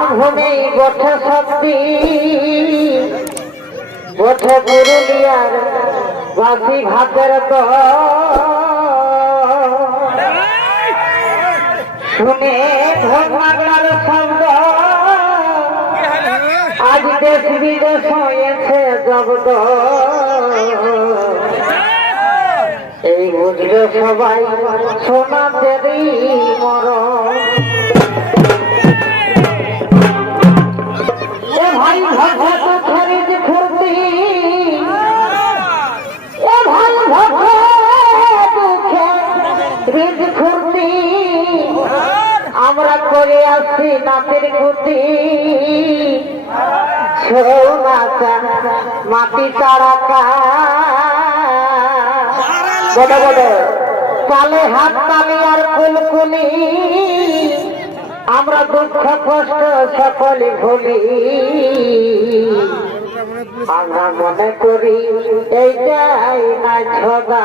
মানভূমি বঠে শক্তি বঠে পুরুলিয়ার বাসি ভাতের তো শুনে ধর্মাগার শব্দ আজ দেশ বিদেশ হয়েছে জগদ এই বুঝবে সবাই সোনা দেবী মরণ। ভাই ভগত খরিদ খুরতি এ ভাই ভগত দুঃখে খুরতি আমরা করে আসছি নাচের খুঁটি ছৌ মাটি তারাকা বড় বড় হাত তালি আর কুলকুলি। আমরা দুঃখ কষ্ট সকলে ভুলি আমরা মনে করি এইটাই না ছদা